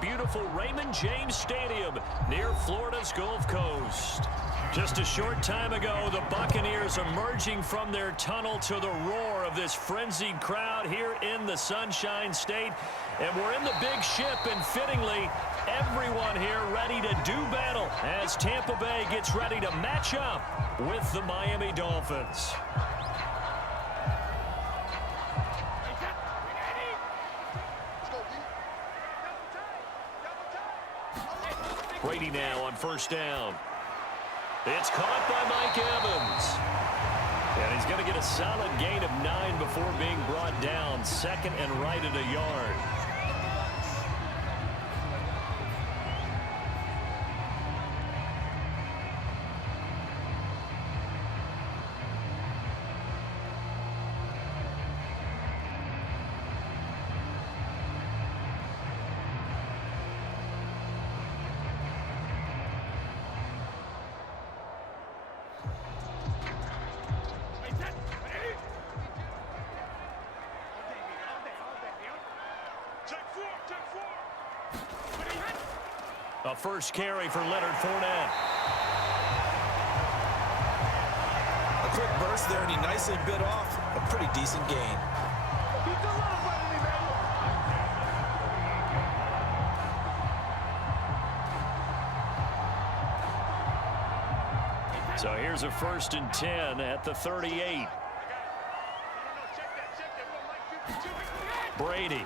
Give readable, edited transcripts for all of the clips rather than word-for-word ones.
beautiful Raymond James Stadium near Florida's Gulf Coast. Just a short time ago, the Buccaneers emerging from their tunnel to the roar of this frenzied crowd here in the Sunshine State. And we're in the big ship, and fittingly, everyone here ready to do battle as Tampa Bay gets ready to match up with the Miami Dolphins. Brady now on first down. It's caught by Mike Evans. And he's going to get a solid gain of 9 before being brought down. Second and right at a yard. A first carry for Leonard Fournette. A quick burst there, and he nicely bit off a pretty decent gain. So here's a 1st and 10 at the 38. Brady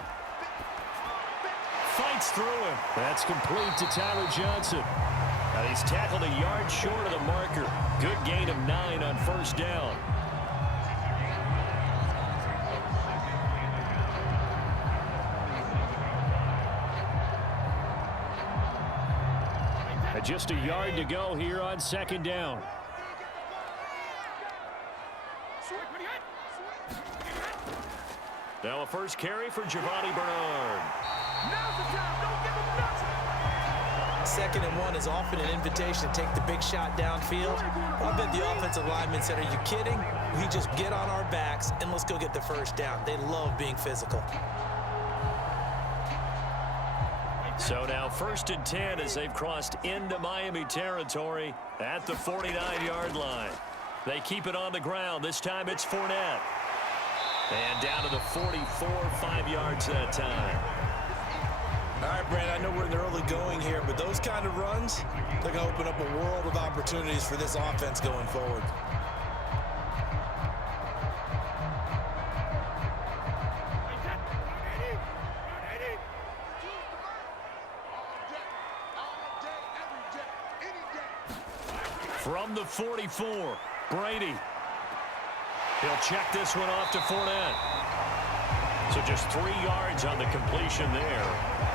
fights through him. That's complete to Tyler Johnson. Now he's tackled a yard short of the marker. Good gain of 9 on first down. Just a yard to go here on second down. Now a first carry for Giovanni Bernard. Now's the time. Don't give him nothing. 2nd and 1 is often an invitation to take the big shot downfield. I bet the offensive linemen said, are you kidding? We just get on our backs and let's go get the first down. They love being physical. So now 1st and 10 as they've crossed into Miami territory at the 49-yard line. They keep it on the ground. This time it's Fournette. And down to the 44, 5 yards that time. All right, Brandon, I know we're in the early going here, but those kind of runs, they're going to open up a world of opportunities for this offense going forward. From the 44, Brady. He'll check this one off to Fournette. So just 3 yards on the completion there.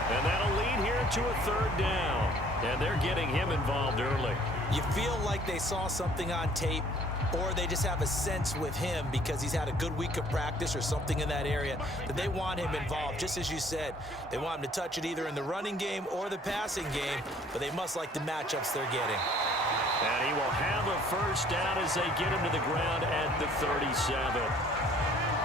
And that'll lead here to a 3rd down. And they're getting him involved early. You feel like they saw something on tape, or they just have a sense with him because he's had a good week of practice or something in that area that they want him involved. Just as you said, they want him to touch it either in the running game or the passing game, but they must like the matchups they're getting. And he will have a first down as they get him to the ground at the 37.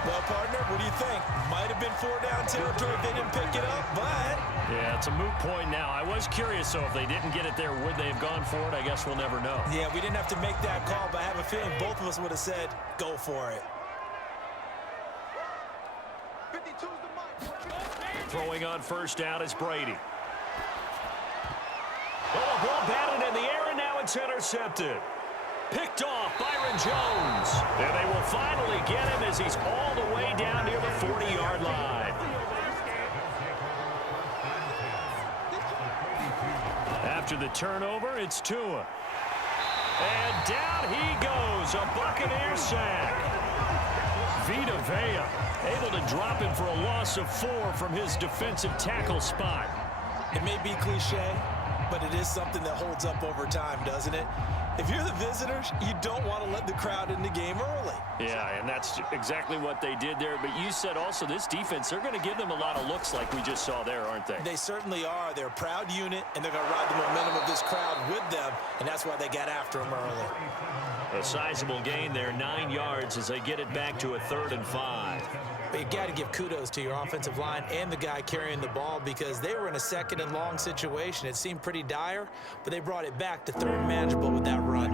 Well, partner, what do you think? Might have been 4-down territory if they didn't pick it up, but... Yeah, it's a moot point now. I was curious, so if they didn't get it there, would they have gone for it? I guess we'll never know. Yeah, we didn't have to make that call, but I have a feeling both of us would have said, go for it. Throwing on first down is Brady. Oh, a ball batted in the air, and now it's intercepted. Picked off Byron Jones. And they will finally get him as he's all the way down near the 40-yard line. After the turnover, it's Tua. And down he goes, a Buccaneer sack. Vita Vea able to drop him for a loss of 4 from his defensive tackle spot. It may be cliche, but it is something that holds up over time, doesn't it? If you're the visitors, you don't want to let the crowd in the game early. Yeah, and that's exactly what they did there. But you said also this defense, they're going to give them a lot of looks like we just saw there, aren't they? They certainly are. They're a proud unit, and they're going to ride the momentum of this crowd with them, and that's why they got after them early. A sizable gain there, 9 yards as they get it back to a 3rd and 5. But you got to give kudos to your offensive line and the guy carrying the ball because they were in a second and long situation. It seemed pretty dire, but they brought it back to third and manageable with that run.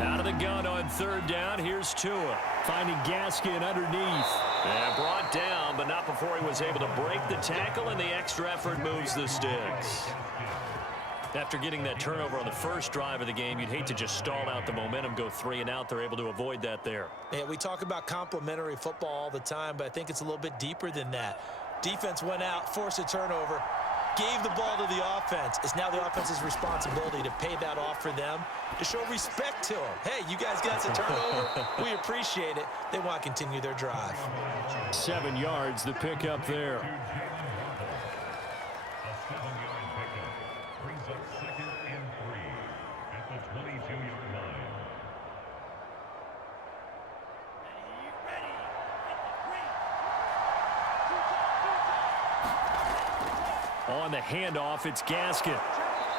Out of the gun on third down, here's Tua, finding Gaskin underneath. And brought down, but not before he was able to break the tackle, and the extra effort moves the sticks. After getting that turnover on the first drive of the game, you'd hate to just stall out the momentum, go 3 and out. They're able to avoid that there. Yeah, we talk about complementary football all the time, but I think it's a little bit deeper than that. Defense went out, forced a turnover, gave the ball to the offense. It's now the offense's responsibility to pay that off for them, to show respect to them. Hey, you guys got us a turnover. We appreciate it. They want to continue their drive. 7 yards, the pickup there. On the handoff, it's Gaskin.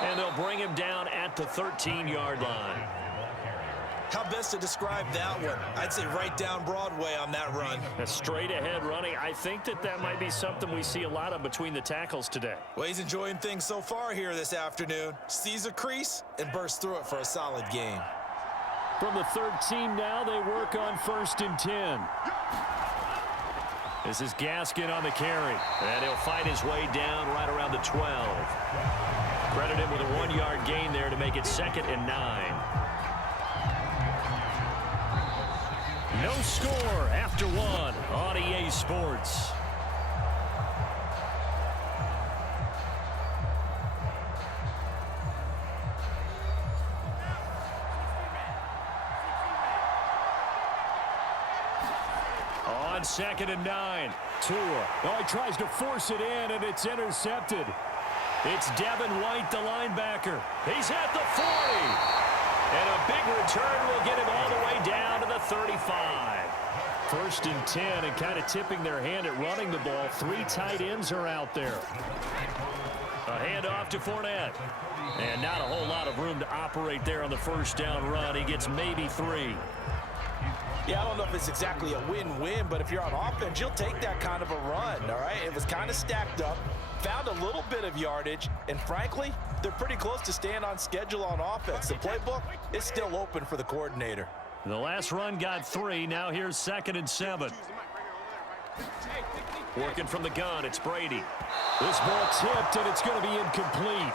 And they'll bring him down at the 13-yard line. How best to describe that one? I'd say right down Broadway on that run. A straight-ahead running. I think that might be something we see a lot of between the tackles today. Well, he's enjoying things so far here this afternoon. Sees a crease and bursts through it for a solid gain. From the 13 now, they work on 1st and 10. This is Gaskin on the carry. And he'll fight his way down right around the 12. Credit him with a 1-yard gain there to make it 2nd and 9. No score after 1 on EA Sports. On 2nd and 9, Tua. Oh, he tries to force it in, and it's intercepted. It's Devin White, the linebacker. He's at the 40. And a big return will get him all the way down to the 35. 1st and 10, and kind of tipping their hand at running the ball. 3 tight ends are out there. A handoff to Fournette. And not a whole lot of room to operate there on the 1st down run. He gets maybe 3. Yeah, I don't know if it's exactly a win-win, but if you're on offense, you'll take that kind of a run, all right? It was kind of stacked up, found a little bit of yardage, and frankly, they're pretty close to staying on schedule on offense. The playbook is still open for the coordinator. The last run got 3. Now here's 2nd and 7. Working from the gun, it's Brady. This ball tipped, and it's going to be incomplete.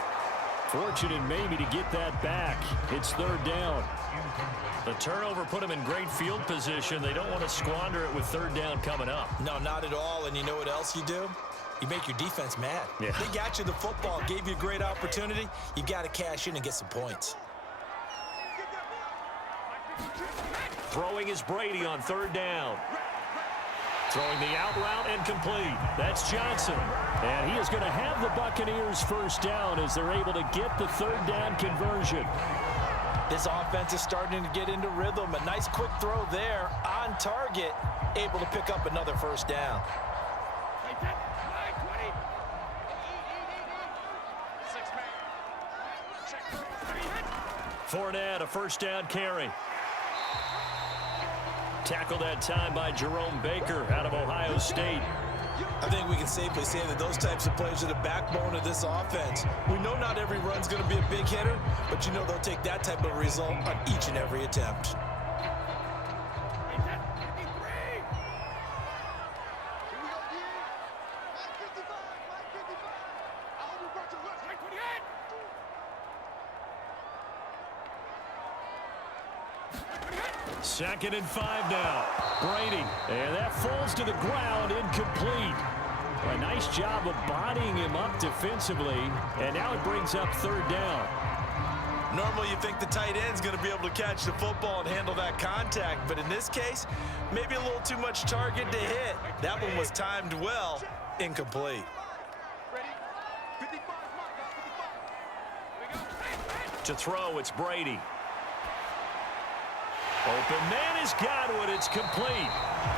Fortunate maybe to get that back. It's 3rd down. The turnover put them in great field position. They don't want to squander it with 3rd down coming up. No, not at all. And you know what else you do? You make your defense mad. Yeah. They got you the football, gave you a great opportunity. You got to cash in and get some points. Throwing is Brady on 3rd down. Throwing the out route and complete. That's Johnson. And he is going to have the Buccaneers 1st down as they're able to get the 3rd down conversion. This offense is starting to get into rhythm. A nice quick throw there on target, able to pick up another 1st down. Fournette, a 1st down carry. Tackled that time by Jerome Baker out of Ohio State. I think we can safely say that those types of plays are the backbone of this offense. We know not every run's going to be a big hitter, but you know they'll take that type of result on each and every attempt. Second and 5 now. Brady. And that falls to the ground, incomplete. A nice job of bodying him up defensively. And now it brings up 3rd down. Normally you think the tight end's going to be able to catch the football and handle that contact. But in this case, maybe a little too much target to hit. That one was timed well. Incomplete. To throw, it's Brady. Open man has got it. It's complete.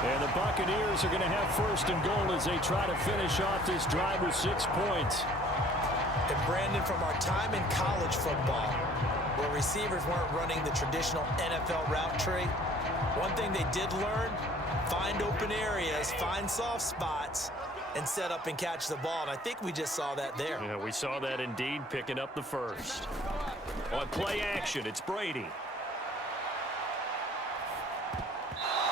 And the Buccaneers are going to have 1st and goal as they try to finish off this drive with 6 points. And Brandon, from our time in college football, where receivers weren't running the traditional NFL route tree, One thing they did learn, find open areas, find soft spots, and set up and catch the ball. And I think we just saw that there. Yeah, we saw that indeed, picking up the first. On play action, it's Brady.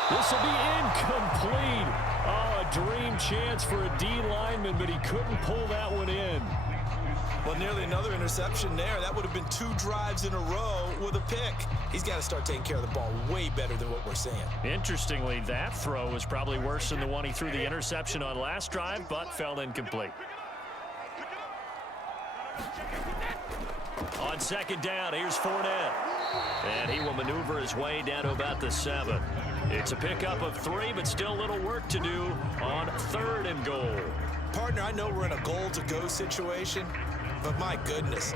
This will be incomplete. Oh, a dream chance for a D lineman, but he couldn't pull that one in. Well, nearly another interception there. That would have been 2 drives in a row with a pick. He's got to start taking care of the ball way better than what we're seeing. Interestingly, that throw was probably worse than the one he threw the interception on last drive, but fell incomplete. On second down, here's Fournette. And he will maneuver his way down to about the 7. It's a pickup of 3, but still a little work to do on 3rd and goal. Partner, I know we're in a goal-to-go situation, but my goodness,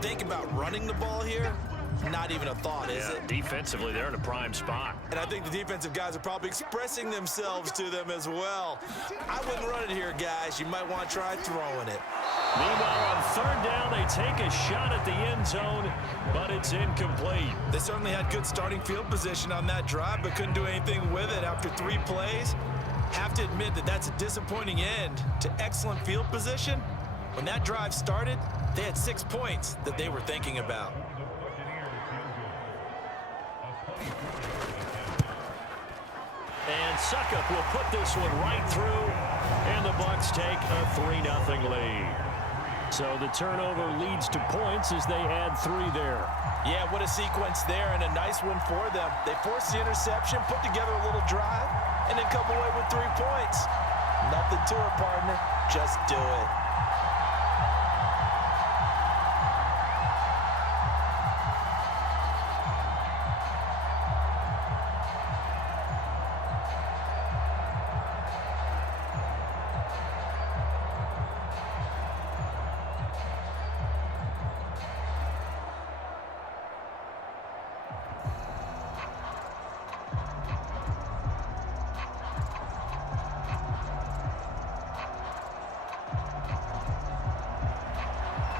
think about running the ball here. Not even a thought, is it? Defensively, they're in a prime spot. And I think the defensive guys are probably expressing themselves to them as well. I wouldn't run it here, guys. You might want to try throwing it. Meanwhile, on 3rd down, they take a shot at the end zone, but it's incomplete. They certainly had good starting field position on that drive, but couldn't do anything with it after 3 plays. Have to admit that that's a disappointing end to excellent field position. When that drive started, they had 6 points that they were thinking about. And Suckup will put this one right through, and the Bucs take a 3-0 lead. So the turnover leads to points as they add 3 there. Yeah, what a sequence there, and a nice one for them. They forced the interception, put together a little drive, and then come away with 3 points. Nothing to it, partner. Just do it.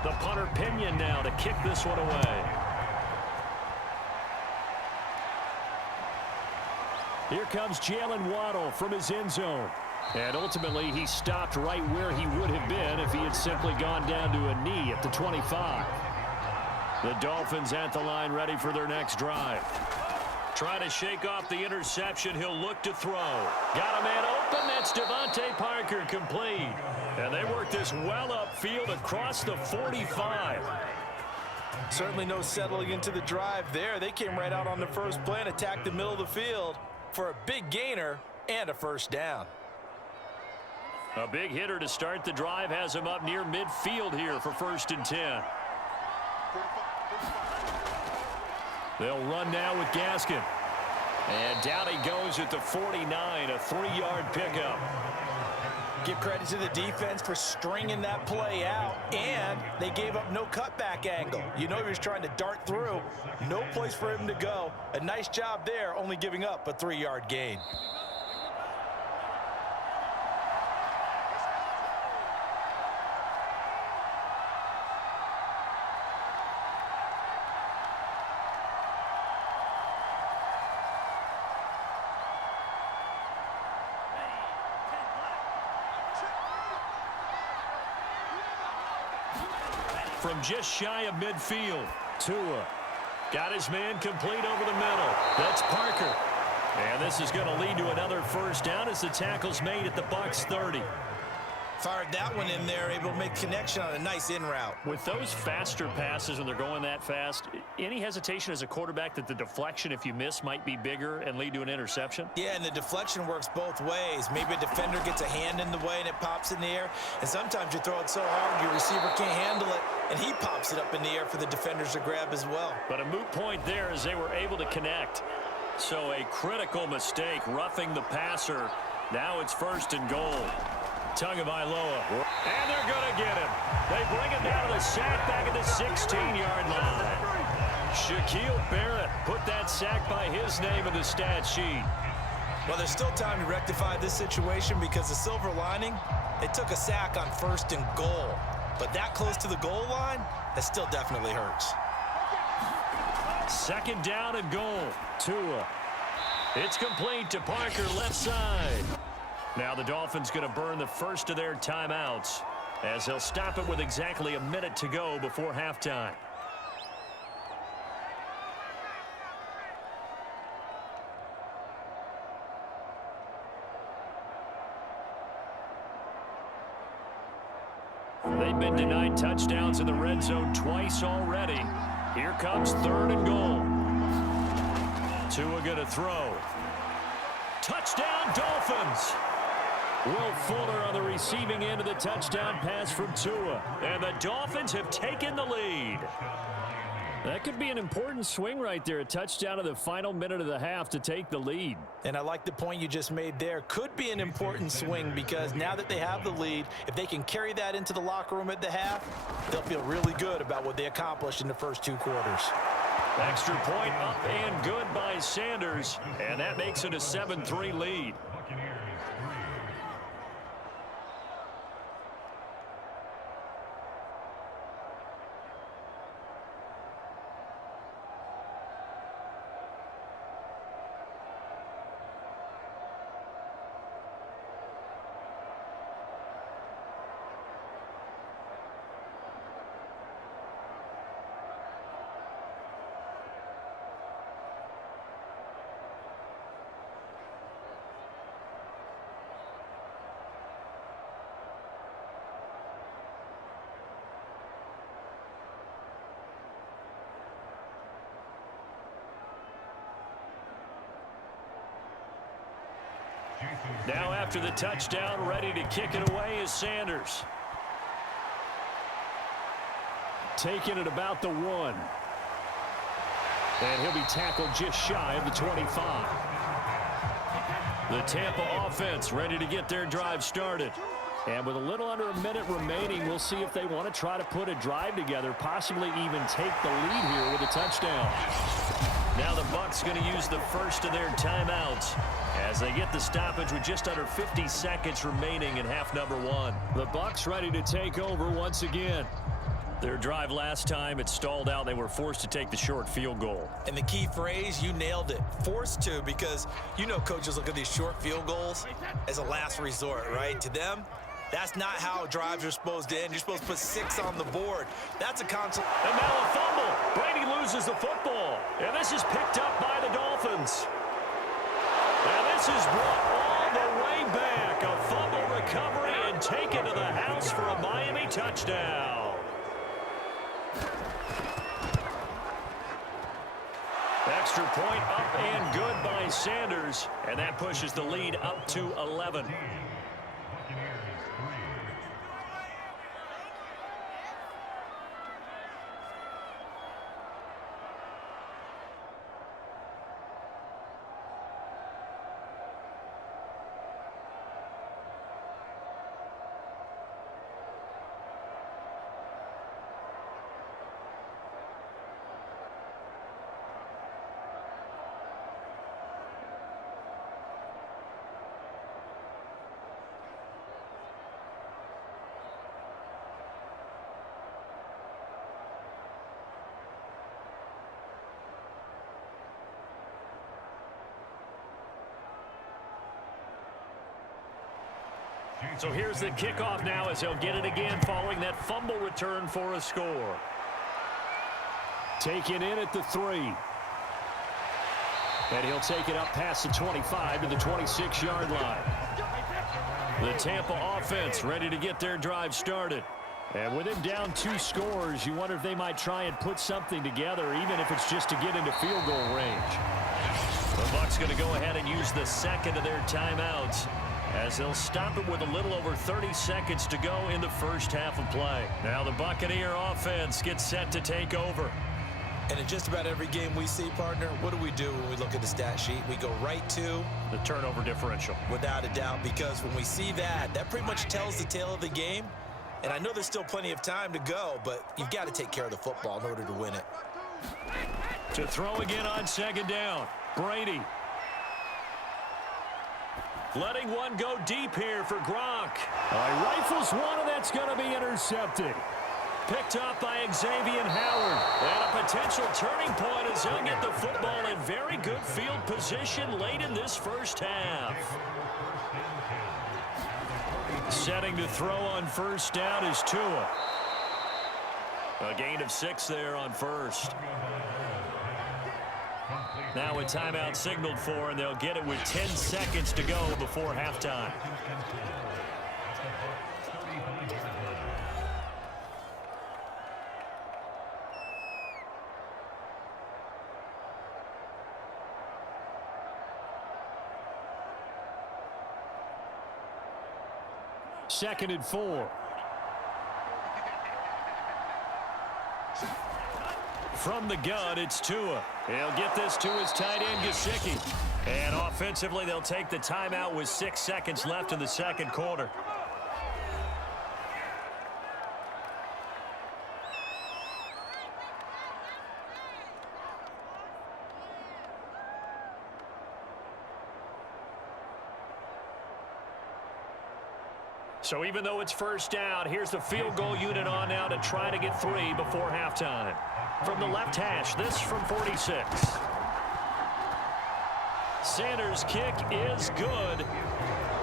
The punter Pinion now to kick this one away. Here comes Jalen Waddle from his end zone. And ultimately, he stopped right where he would have been if he had simply gone down to a knee at the 25. The Dolphins at the line ready for their next drive. Trying to shake off the interception. He'll look to throw. Got a man open. That's Devontae Parker, complete. And they work this well upfield across the 45. Certainly no settling into the drive there. They came right out on the first play and attacked the middle of the field for a big gainer and a first down. A big hitter to start the drive has him up near midfield here for 1st and 10. They'll run now with Gaskin. And down he goes at the 49, a 3-yard pickup. Give credit to the defense for stringing that play out, and they gave up no cutback angle. You know he was trying to dart through. No place for him to go. A nice job there, only giving up a 3-yard gain. From just shy of midfield, Tua got his man complete over the middle. That's Parker. And this is going to lead to another first down as the tackle's made at the Bucs 30. Fired that one in there, able to make connection on a nice in route. With those faster passes when they're going that fast, any hesitation as a quarterback that the deflection, if you miss, might be bigger and lead to an interception? Yeah, and the deflection works both ways. Maybe a defender gets a hand in the way and it pops in the air. And sometimes you throw it so hard your receiver can't handle it, and he pops it up in the air for the defenders to grab as well. But a moot point there as they were able to connect. So a critical mistake, roughing the passer. Now it's 1st and goal. Tagovailoa, and they're going to get him. They bring him down to the sack back at the 16-yard line. Shaquille Barrett put that sack by his name in the stat sheet. Well, there's still time to rectify this situation because the silver lining, they took a sack on 1st and goal. But that close to the goal line, that still definitely hurts. 2nd down and goal. Tua. It's complete to Parker, left side. Now the Dolphins going to burn the first of their timeouts as they'll stop it with exactly a minute to go before halftime. They've been denied touchdowns in the red zone twice already. Here comes 3rd and goal. Tua going to throw. Touchdown, Dolphins! Will Fuller on the receiving end of the touchdown pass from Tua. And the Dolphins have taken the lead. That could be an important swing right there. A touchdown in the final minute of the half to take the lead. And I like the point you just made there. Could be an important swing because now that they have the lead, if they can carry that into the locker room at the half, they'll feel really good about what they accomplished in the first 2 quarters. Extra point up and good by Sanders. And that makes it a 7-3 lead. Now after the touchdown, ready to kick it away is Sanders. Taking it about the 1. And he'll be tackled just shy of the 25. The Tampa offense ready to get their drive started. And with a little under a minute remaining, we'll see if they want to try to put a drive together, possibly even take the lead here with a touchdown. Now the Bucs going to use the first of their timeouts as they get the stoppage with just under 50 seconds remaining in half number 1. The Bucs ready to take over once again. Their drive last time, it stalled out. They were forced to take the short field goal. And the key phrase, you nailed it. Forced to, because you know coaches look at these short field goals as a last resort, right? To them, that's not how drives are supposed to end. You're supposed to put 6 on the board. That's a concept. And now a fumble. Brady loses the football. And this is picked up by the Dolphins. And this is brought all the way back. A fumble recovery and taken to the house for a Miami touchdown. Extra point up and good by Sanders. And that pushes the lead up to 11. So here's the kickoff now as he'll get it again following that fumble return for a score. Taken in at the 3. And he'll take it up past the 25 to the 26-yard line. The Tampa offense ready to get their drive started. And with him down 2 scores, you wonder if they might try and put something together, even if it's just to get into field goal range. The Bucs going to go ahead and use the second of their timeouts, as they'll stop it with a little over 30 seconds to go in the first half of play. Now the Buccaneer offense gets set to take over. And in just about every game we see, partner, what do we do when we look at the stat sheet? We go right to the turnover differential. Without a doubt, because when we see that, that pretty much tells the tale of the game. And I know there's still plenty of time to go, but you've got to take care of the football in order to win it. To throw again on second down, Brady. Letting one go deep here for Gronk. He rifles one, and that's going to be intercepted. Picked up by Xavier Howard. And a potential turning point as he'll get the football in very good field position late in this first half. Setting to throw on first down is Tua. A gain of 6 there on first. Now a timeout signaled for, and they'll get it with 10 seconds to go before halftime. Second and 4. From the gun, it's Tua. He'll get this to his tight end, Gesicki. And offensively, they'll take the timeout with 6 seconds left in the second quarter. So even though it's first down, here's the field goal unit on now to try to get 3 before halftime. From the left hash, this from 46. Sanders' kick is good.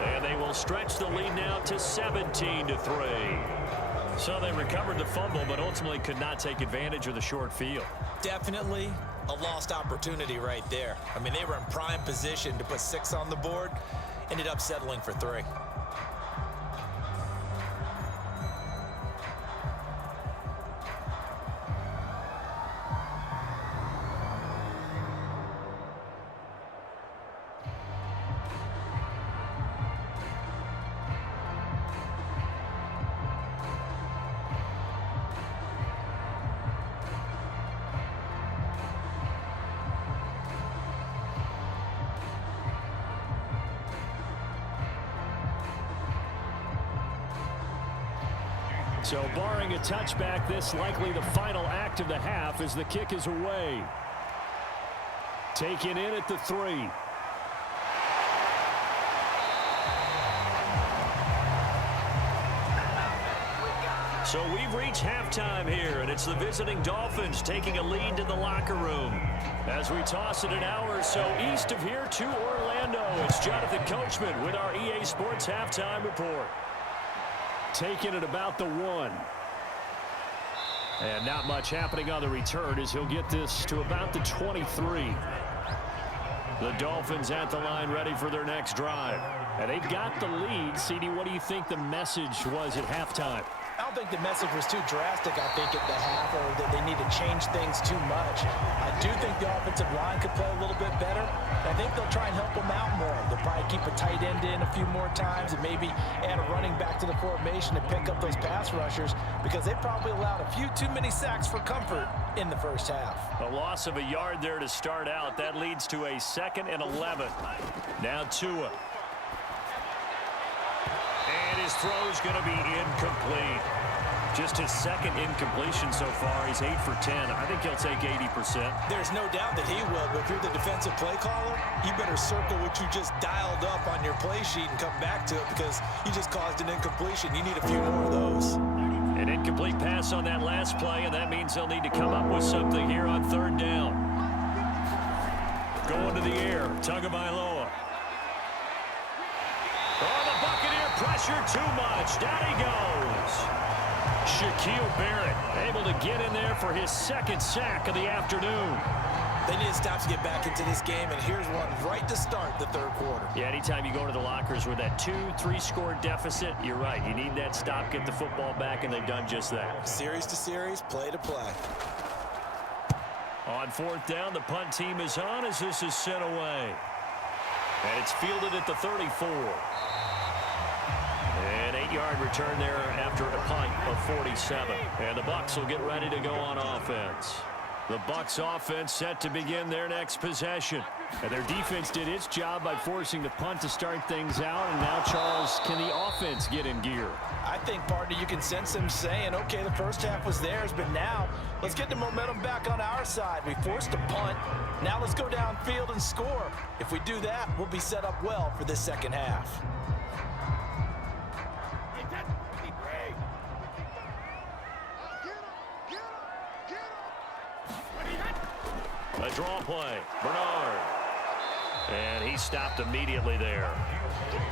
And they will stretch the lead now to 17-3. So they recovered the fumble, but ultimately could not take advantage of the short field. Definitely a lost opportunity right there. I mean, they were in prime position to put 6 on the board. Ended up settling for 3. So barring a touchback, this likely the final act of the half as the kick is away. Taken in at the 3. So we've reached halftime here, and it's the visiting Dolphins taking a lead to the locker room. As we toss it an hour or so east of here to Orlando, it's Jonathan Coachman with our EA Sports Halftime Report. Taking it about the 1. And not much happening on the return as he'll get this to about the 23. The Dolphins at the line ready for their next drive. And they've got the lead. CD, what do you think the message was at halftime? I don't think the message was too drastic, I think, at the half, or that they need to change things too much. I do think the offensive line could play a little bit better. I think they'll try and help them out more. They'll probably keep a tight end in a few more times and maybe add a running back to the formation to pick up those pass rushers because they probably allowed a few too many sacks for comfort in the first half. A loss of a yard there to start out. That leads to a 2nd and 11. Now Tua. And his throw's going to be incomplete. Just his 2nd incompletion so far. He's 8 for 10. I think he'll take 80%. There's no doubt that he will, but if you're the defensive play caller, you better circle what you just dialed up on your play sheet and come back to it because you just caused an incompletion. You need a few more of those. An incomplete pass on that last play, and that means they'll need to come up with something here on 3rd down. Going to the air, Tagovailoa. Oh, the Buccaneer pressure too much. Down he goes. Shaquille Barrett able to get in there for his 2nd sack of the afternoon. They need to stop to get back into this game, and here's one right to start the 3rd quarter. Yeah, anytime you go to the lockers with that 2-3 score deficit, you're right. You need that stop, get the football back, and they've done just that. Series to series, play to play. On 4th down, the punt team is on as this is sent away. And it's fielded at the 34. An 8-yard return there after a punt of 47. And the Bucs will get ready to go on offense. The Bucs offense set to begin their next possession. And their defense did its job by forcing the punt to start things out. And now, Charles, can the offense get in gear? I think, partner, you can sense them saying, okay, the first half was theirs, but now let's get the momentum back on our side. We forced a punt. Now let's go downfield and score. If we do that, we'll be set up well for this second half. a draw play. Bernard. And he stopped immediately there.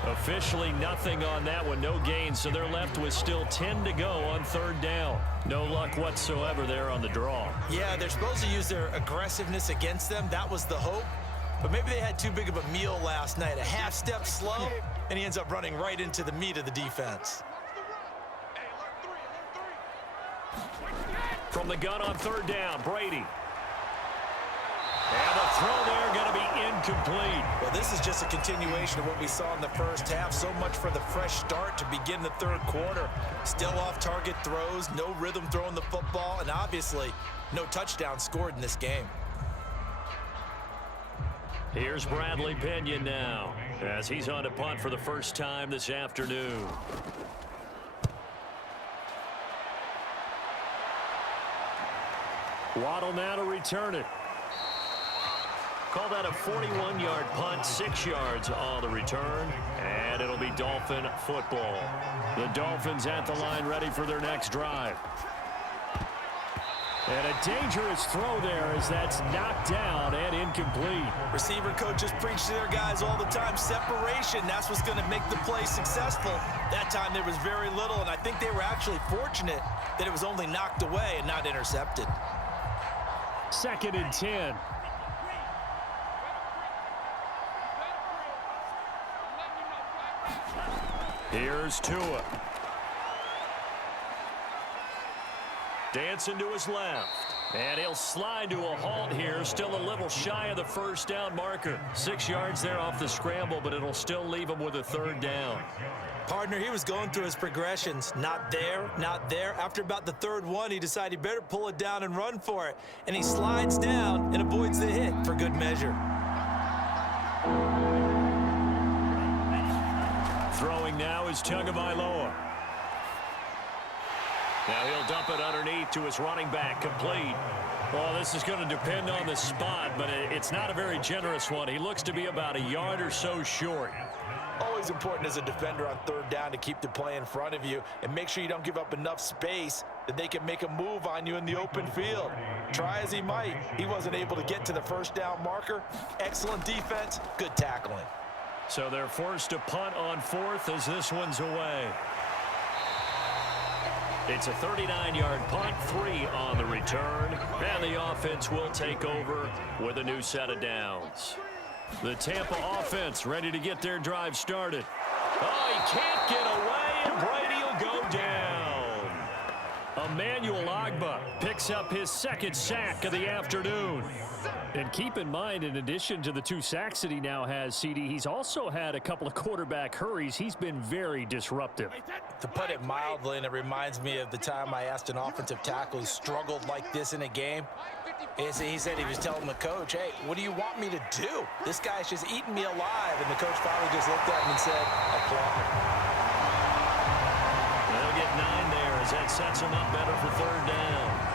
Officially nothing on that one. No gain, so they're left with still 10 to go on third down. No luck whatsoever there on the draw. Yeah, they're supposed to use their aggressiveness against them. That was the hope. But maybe they had too big of a meal last night. A half step slow, and he ends up running right into the meat of the defense. From the gun on third down, Brady. And the throw there going to be incomplete. Well, this is just a continuation of what we saw in the first half. So much for the fresh start to begin the third quarter. Still off-target throws, no rhythm throwing the football, and obviously no touchdown scored in this game. Here's Bradley Pinion now as he's on to punt for the first time this afternoon. Waddle now to return it. Call that a 41-yard punt, 6 yards on the return, and it'll be Dolphin football. The Dolphins at the line ready for their next drive. And a dangerous throw there as that's knocked down and incomplete. Receiver coaches preach to their guys all the time. Separation, that's what's going to make the play successful. That time there was very little, and I think they were actually fortunate that it was only knocked away and not intercepted. 2nd and 10. Here's Tua. Dancing to his left. And he'll slide to a halt here. Still a little shy of the first down marker. 6 yards there off the scramble, but it'll still leave him with a third down. Partner, he was going through his progressions. Not there, not there. After about the third one, he decided he better pull it down and run for it. And he slides down and avoids the hit for good measure. Throwing now is Tagovailoa. Now he'll dump it underneath to his running back, complete. Well, this is going to depend on the spot, but it's not a very generous one. He looks to be about a yard or so short. Always important as a defender on third down to keep the play in front of you and make sure you don't give up enough space that they can make a move on you in the open field. Try as he might, he wasn't able to get to the first down marker. Excellent defense, good tackling. So they're forced to punt on fourth as this one's away. It's a 39-yard punt, 3 on the return, and the offense will take over with a new set of downs. The Tampa offense ready to get their drive started. Oh, he can't get away, and Brady will go down. Emmanuel Ogbah picks up his 2nd sack of the afternoon. And keep in mind, in addition to the 2 sacks that he now has, CD, he's also had a couple of quarterback hurries. He's been very disruptive. To put it mildly, and it reminds me of the time I asked an offensive tackle who struggled like this in a game. He said he was telling the coach, hey, what do you want me to do? This guy's just eating me alive. And the coach finally just looked at him and said, applaud. They'll get 9 there as that sets him up better for third down.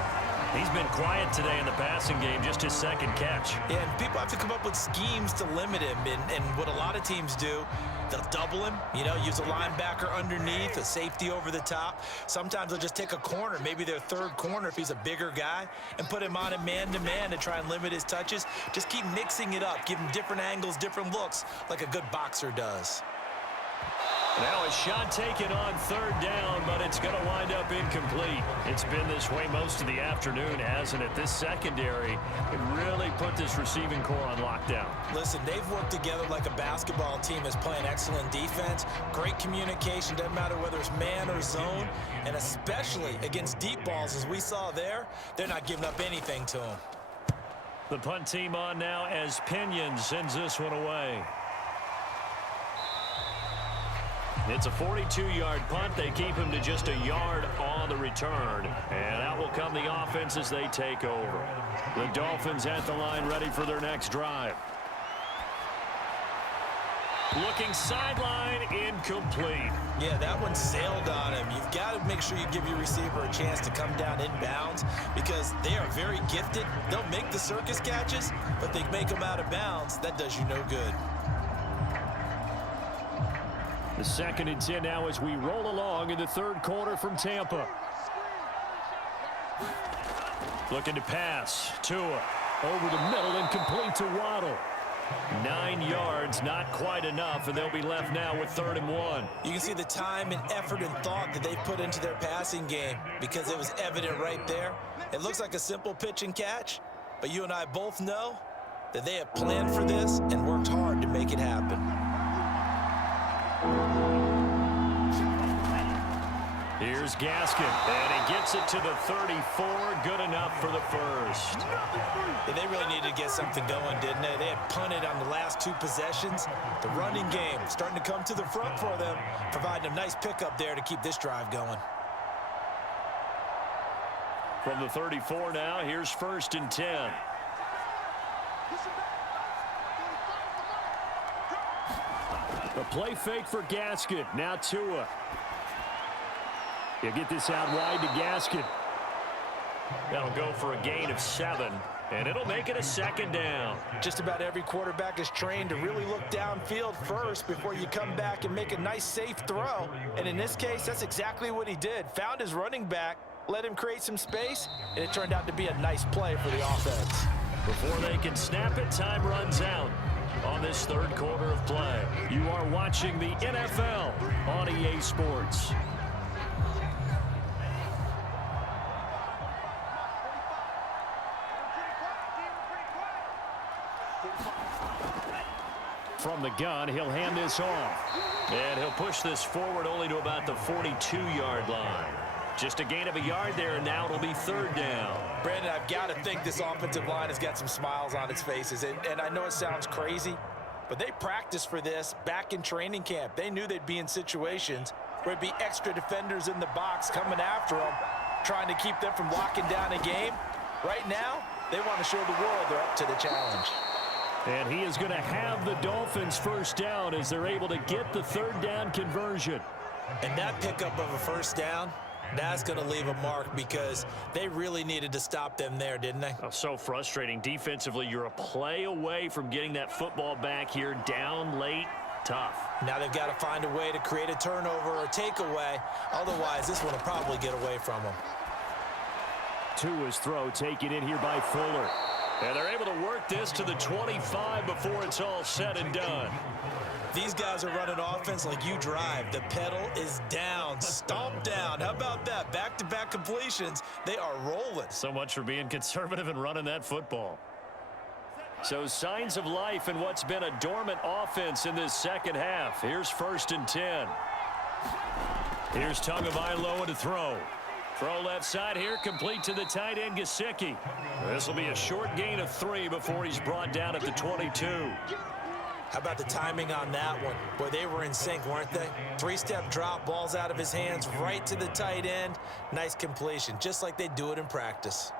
He's been quiet today in the passing game, just his 2nd catch. Yeah, and people have to come up with schemes to limit him. And what a lot of teams do, they'll double him, use a linebacker underneath, a safety over the top. Sometimes they'll just take a corner, maybe their 3rd corner if he's a bigger guy, and put him on a man-to-man to try and limit his touches. Just keep mixing it up, give him different angles, different looks, like a good boxer does. Now a shot taken on third down, but it's going to wind up incomplete. It's been this way most of the afternoon, hasn't it? This secondary can really put this receiving core on lockdown. Listen, they've worked together like a basketball team that's playing excellent defense. Great communication, doesn't matter whether it's man or zone, and especially against deep balls, as we saw there, they're not giving up anything to them. The punt team on now as Pinion sends this one away. It's a 42-yard punt. They keep him to just a yard on the return. And out will come the offense as they take over. The Dolphins at the line ready for their next drive. Looking sideline, incomplete. Yeah, that one sailed on him. You've got to make sure you give your receiver a chance to come down inbounds because they are very gifted. They'll make the circus catches, but they make them out of bounds. That does you no good. The 2nd and 10 now as we roll along in the third quarter from Tampa. Looking to pass. Tua. Over the middle and complete to Waddle. 9 yards, not quite enough, and they'll be left now with 3rd and 1. You can see the time and effort and thought that they put into their passing game because it was evident right there. It looks like a simple pitch and catch, but you and I both know that they have planned for this and worked hard to make it happen. Here's Gaskin, and he gets it to the 34. Good enough for the first. Yeah, they really needed to get something going, didn't they? They had punted on the last 2 possessions. The running game starting to come to the front for them, providing a nice pickup there to keep this drive going. From the 34 now, here's 1st and 10. The play fake for Gaskin. Now Tua. He'll get this out wide to Gaskin. That'll go for a gain of 7, and it'll make it a 2nd down. Just about every quarterback is trained to really look downfield first before you come back and make a nice, safe throw. And in this case, that's exactly what he did. Found his running back, let him create some space, and it turned out to be a nice play for the offense. Before they can snap it, time runs out on this 3rd quarter of play. You are watching the NFL on EA Sports. From the gun, he'll hand this off. And he'll push this forward only to about the 42-yard line. Just a gain of a yard there, and now it'll be 3rd down. Brandon, I've got to think this offensive line has got some smiles on its faces. And I know it sounds crazy, but they practiced for this back in training camp. They knew they'd be in situations where it'd be extra defenders in the box coming after them, trying to keep them from locking down a game. Right now, they want to show the world they're up to the challenge. And he is going to have the Dolphins 1st down as they're able to get the 3rd down conversion. And that pickup of a 1st down, that's going to leave a mark because they really needed to stop them there, didn't they? Oh, so frustrating. Defensively, you're a play away from getting that football back here down late. Tough. Now they've got to find a way to create a turnover or takeaway. Otherwise, this one will probably get away from them. Tua's throw taken in here by Fuller. And they're able to work this to the 25 before it's all said and done. These guys are running offense like you drive. The pedal is down, stomped down. How about that? Back-to-back completions. They are rolling. So much for being conservative and running that football. So signs of life in what's been a dormant offense in this 2nd half. Here's 1st and 10. Here's Tagovailoa to throw. Throw left side here, complete to the tight end, Gesicki. This will be a short gain of 3 before he's brought down at the 22. How about the timing on that one? Boy, they were in sync, weren't they? 3-step drop, balls out of his hands, right to the tight end. Nice completion, just like they do it in practice.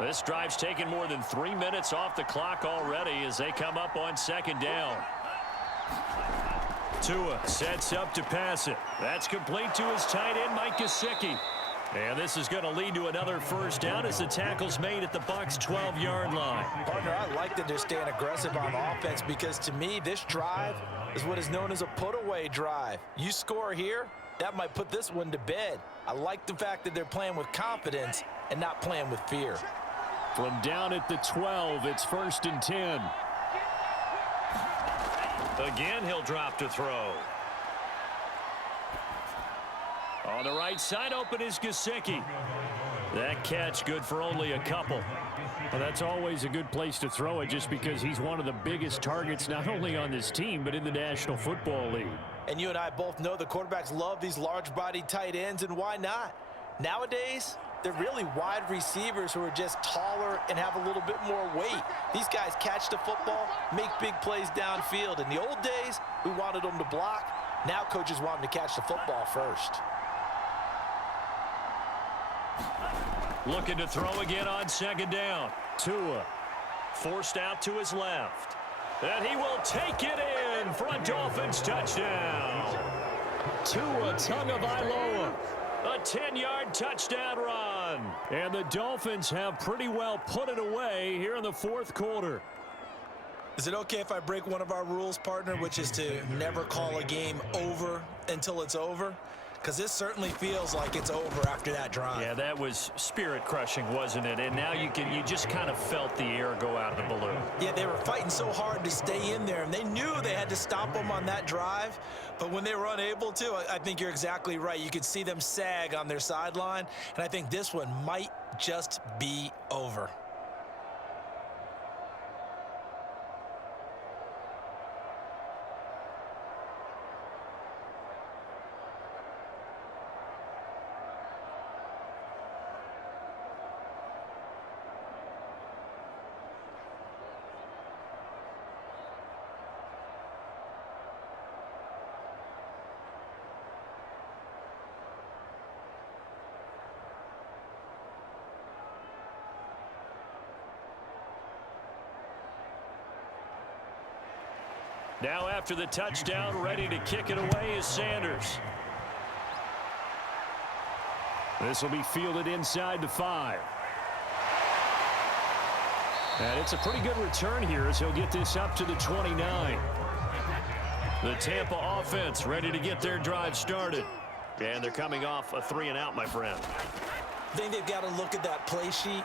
This drive's taken more than 3 minutes off the clock already as they come up on 2nd down. Tua sets up to pass it. That's complete to his tight end, Mike Gesicki. And this is going to lead to another 1st down as the tackle's made at the Bucs' 12-yard line. Partner, I like that they're staying aggressive on offense because to me, this drive is what is known as a put-away drive. You score here, that might put this one to bed. I like the fact that they're playing with confidence and not playing with fear. From down at the 12, it's 1st and 10. Again, he'll drop to throw. On the right side, open is Gesicki. That catch good for only a couple. Well, that's always a good place to throw it just because he's one of the biggest targets not only on this team but in the National Football League. And you and I both know the quarterbacks love these large-bodied tight ends, and why not? Nowadays, they're really wide receivers who are just taller and have a little bit more weight. These guys catch the football, make big plays downfield. In the old days, we wanted them to block. Now coaches want them to catch the football first. Looking to throw again on 2nd down. Tua forced out to his left. And he will take it in for a Dolphins touchdown. Tua Tagovailoa. A 10-yard touchdown run. And the Dolphins have pretty well put it away here in the 4th quarter. Is it okay if I break one of our rules, partner, which is to never call a game over until it's over? because this certainly feels like it's over after that drive. Yeah, that was spirit-crushing, wasn't it? And now you just kind of felt the air go out of the balloon. Yeah, they were fighting so hard to stay in there, and they knew they had to stop them on that drive. But when they were unable to, I think you're exactly right. You could see them sag on their sideline, and I think this one might just be over. Now after the touchdown, ready to kick it away is Sanders. This will be fielded inside the 5. And it's a pretty good return here as he'll get this up to the 29. The Tampa offense ready to get their drive started. And they're coming off a 3-and-out, my friend. I think they've got to look at that play sheet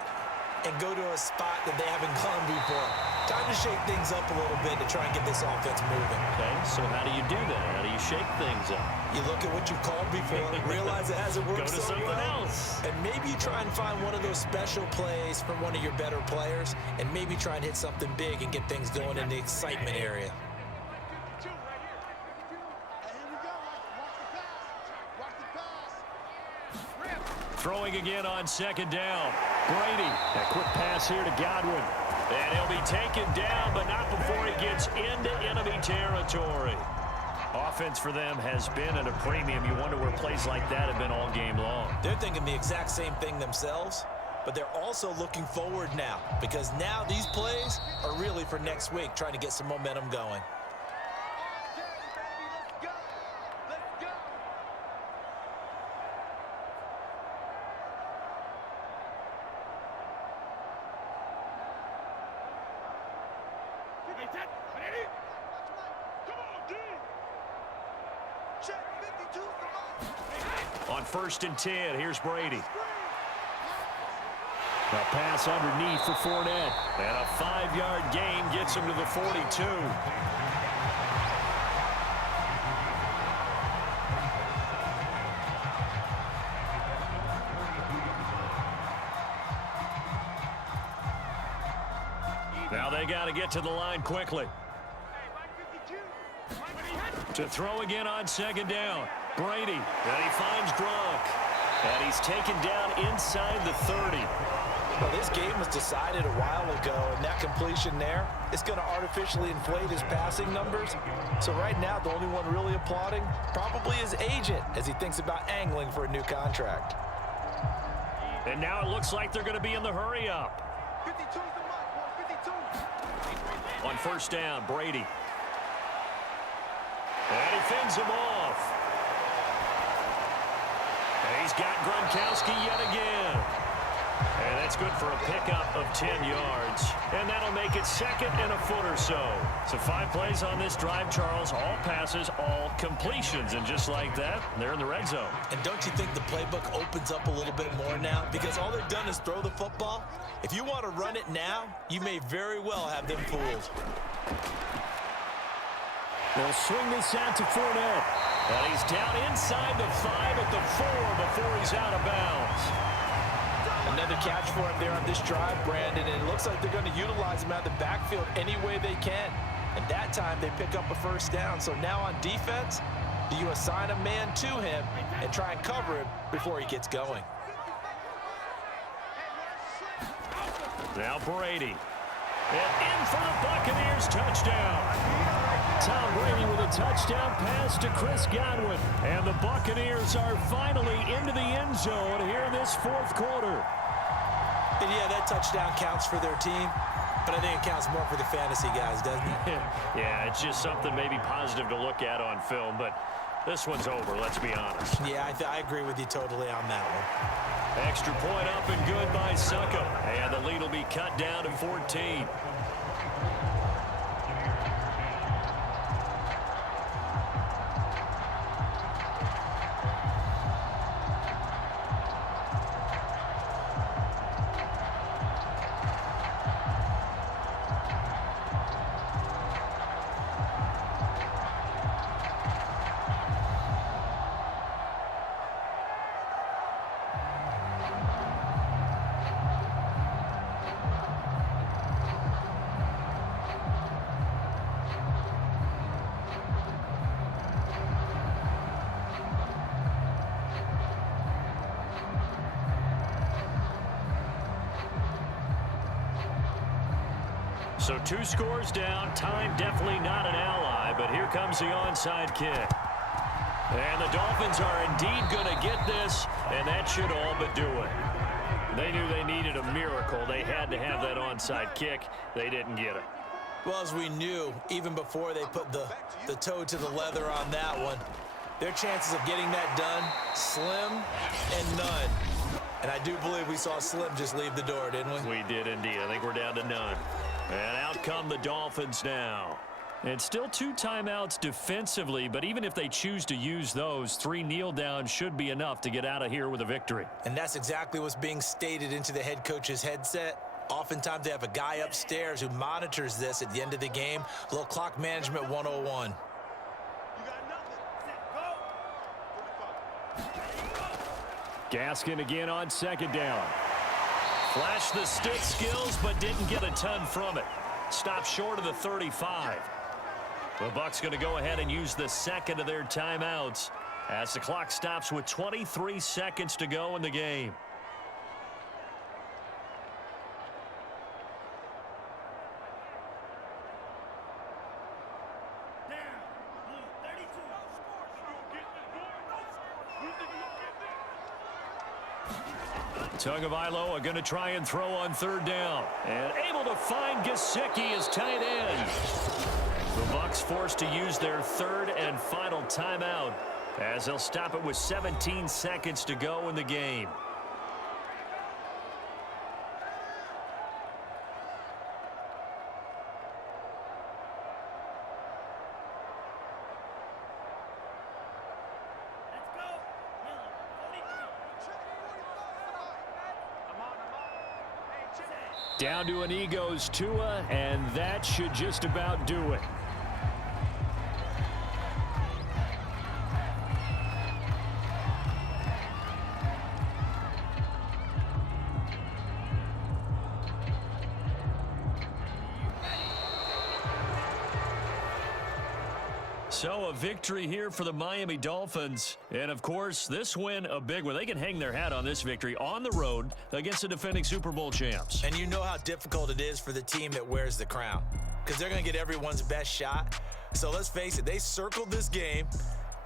and go to a spot that they haven't gone before. Time to shake things up a little bit to try and get this offense moving. Okay, so how do you do that? How do you shake things up? You look at what you've called before, realize it hasn't worked Go to so something well, else. and maybe you try and find one of those special plays from one of your better players, and maybe try and hit something big and get things going in the excitement area. Throwing again on 2nd down. Brady, a quick pass here to Godwin. And he'll be taken down, but not before he gets into enemy territory. Offense for them has been at a premium. You wonder where plays like that have been all game long. They're thinking the exact same thing themselves, but they're also looking forward now, because now these plays are really for next week, trying to get some momentum going. On 1st and 10, here's Brady. A pass underneath for Fournette. And a 5-yard gain gets him to the 42. Now they got to get to the line quickly. To throw again on 2nd down. Brady, and he finds Gronk. And he's taken down inside the 30. Well, this game was decided a while ago, and that completion there is going to artificially inflate his passing numbers. So right now, the only one really applauding probably his agent as he thinks about angling for a new contract. And now it looks like they're going to be in the hurry up. 52's the mark, 52. On 1st down, Brady. And he fends him off. And he's got Gronkowski yet again. And that's good for a pickup of 10 yards. And that'll make it 2nd and a foot or so. So 5 plays on this drive, Charles. All passes, all completions. And just like that, they're in the red zone. And don't you think the playbook opens up a little bit more now? Because all they've done is throw the football. If you want to run it now, you may very well have them fooled. They'll swing this out to Fournette. And he's down inside the 5 at the 4 before he's out of bounds. Another catch for him there on this drive, Brandon, and it looks like they're going to utilize him out of the backfield any way they can. And that time they pick up a 1st down. So now on defense, do you assign a man to him and try and cover him before he gets going? Now Brady. And in for the Buccaneers touchdown. Tom Brady with a touchdown pass to Chris Godwin. And the Buccaneers are finally into the end zone here in this 4th quarter. And yeah, that touchdown counts for their team, but I think it counts more for the fantasy guys, doesn't it? Yeah, it's just something maybe positive to look at on film, but this one's over, let's be honest. Yeah, I agree with you totally on that one. Extra point up and good by Suckup. And the lead will be cut down to 14. So 2 scores down. Time definitely not an ally, but here comes the onside kick. And the Dolphins are indeed going to get this, and that should all but do it. They knew they needed a miracle. They had to have that onside kick. They didn't get it. Well, as we knew, even before they put the toe to the leather on that one, their chances of getting that done, slim and none. And I do believe we saw Slim just leave the door, didn't we? We did indeed. I think we're down to none. And out come the Dolphins now. And still 2 timeouts defensively, but even if they choose to use those, 3 kneel downs should be enough to get out of here with a victory. And that's exactly what's being stated into the head coach's headset. Oftentimes they have a guy upstairs who monitors this at the end of the game. A little clock management 101. Gaskin again on 2nd down. Flashed the stick skills, but didn't get a ton from it. Stopped short of the 35. The Bucs going to go ahead and use the 2nd of their timeouts as the clock stops with 23 seconds to go in the game. Tagovailoa are going to try and throw on 3rd down. And able to find Gesicki as tight end. The Bucs forced to use their 3rd and final timeout as they'll stop it with 17 seconds to go in the game. Down to an goes Tua, and that should just about do it. So a victory here for the Miami Dolphins. And, of course, this win a big one. They can hang their hat on this victory on the road against the defending Super Bowl champs. And you know how difficult it is for the team that wears the crown because they're going to get everyone's best shot. So let's face it, they circled this game.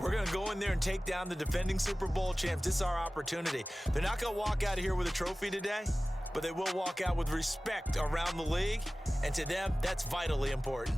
We're going to go in there and take down the defending Super Bowl champs. This is our opportunity. They're not going to walk out of here with a trophy today, but they will walk out with respect around the league. And to them, that's vitally important.